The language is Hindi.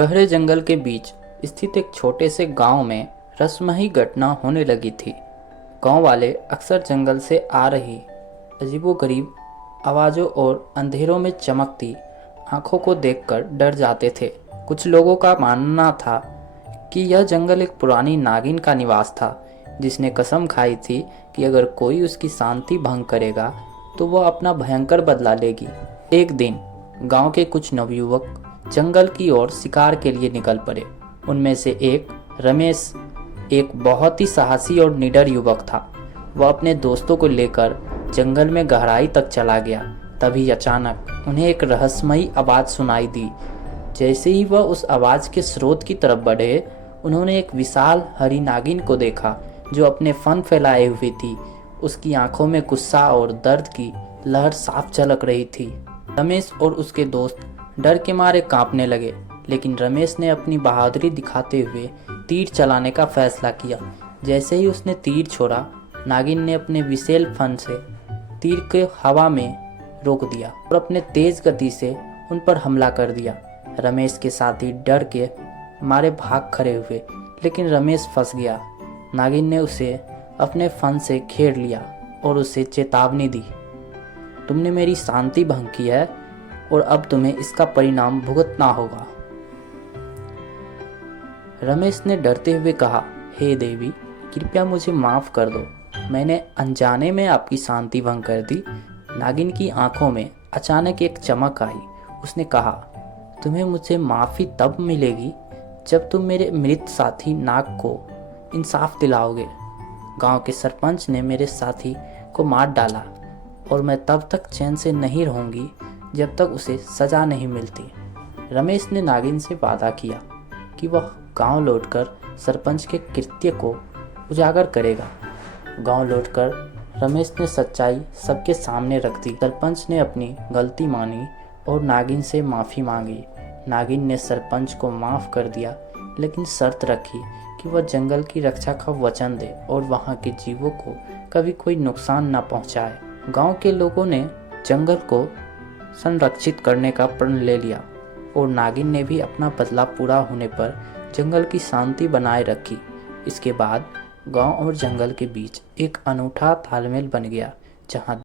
गहरे जंगल के बीच स्थित एक छोटे से गांव में रहस्यमयी घटना होने लगी थी। गांव वाले अक्सर जंगल से आ रही अजीबोगरीब आवाज़ों और अंधेरों में चमकती आंखों को देखकर डर जाते थे। कुछ लोगों का मानना था कि यह जंगल एक पुरानी नागिन का निवास था, जिसने कसम खाई थी कि अगर कोई उसकी शांति भंग करेगा तो वह अपना भयंकर बदला लेगी। एक दिन गांव के कुछ नवयुवक जंगल की ओर शिकार के लिए निकल पड़े। उनमें से एक रमेश एक बहुत ही साहसी और निडर युवक था। वह अपने दोस्तों को लेकर जंगल में गहराई तक चला गया। तभी अचानक उन्हें एक रहस्यमयी आवाज़ सुनाई दी। जैसे ही वह उस आवाज़ के स्रोत की तरफ बढ़े, उन्होंने एक विशाल हरी नागिन को देखा जो अपने फन फैलाए हुई थी। उसकी आंखों में गुस्सा और दर्द की लहर साफ झलक रही थी। रमेश और उसके दोस्त डर के मारे कांपने लगे, लेकिन रमेश ने अपनी बहादुरी दिखाते हुए तीर चलाने का फैसला किया। जैसे ही उसने तीर छोड़ा, नागिन ने अपने विशाल फन से तीर को हवा में रोक दिया और अपने तेज गति से उन पर हमला कर दिया। रमेश के साथी डर के मारे भाग खड़े हुए, लेकिन रमेश फंस गया। नागिन ने उसे अपने फन से घेर लिया और उसे चेतावनी दी, तुमने मेरी शांति भंग की है और अब तुम्हें इसका परिणाम भुगतना होगा। रमेश ने डरते हुए कहा, हे देवी, कृपया मुझे माफ कर दो, मैंने अनजाने में आपकी शांति भंग कर दी। नागिन की आंखों में अचानक एक चमक आई। उसने कहा, तुम्हें मुझसे माफ़ी तब मिलेगी जब तुम मेरे मृत साथी नाग को इंसाफ दिलाओगे। गांव के सरपंच ने मेरे साथी को मार डाला और मैं तब तक चैन से नहीं रहूंगी जब तक उसे सज़ा नहीं मिलती। रमेश ने नागिन से वादा किया कि वह गांव लौटकर सरपंच के कृत्य को उजागर करेगा। गांव लौटकर रमेश ने सच्चाई सबके सामने रख दी। सरपंच ने अपनी गलती मानी और नागिन से माफ़ी मांगी। नागिन ने सरपंच को माफ़ कर दिया, लेकिन शर्त रखी कि वह जंगल की रक्षा का वचन दे और वहाँ के जीवों को कभी कोई नुकसान न पहुँचाए। गांव के लोगों ने जंगल को संरक्षित करने का प्रण ले लिया और नागिन ने भी अपना बदला पूरा होने पर जंगल की शांति बनाए रखी। इसके बाद गांव और जंगल के बीच एक अनूठा तालमेल बन गया, जहां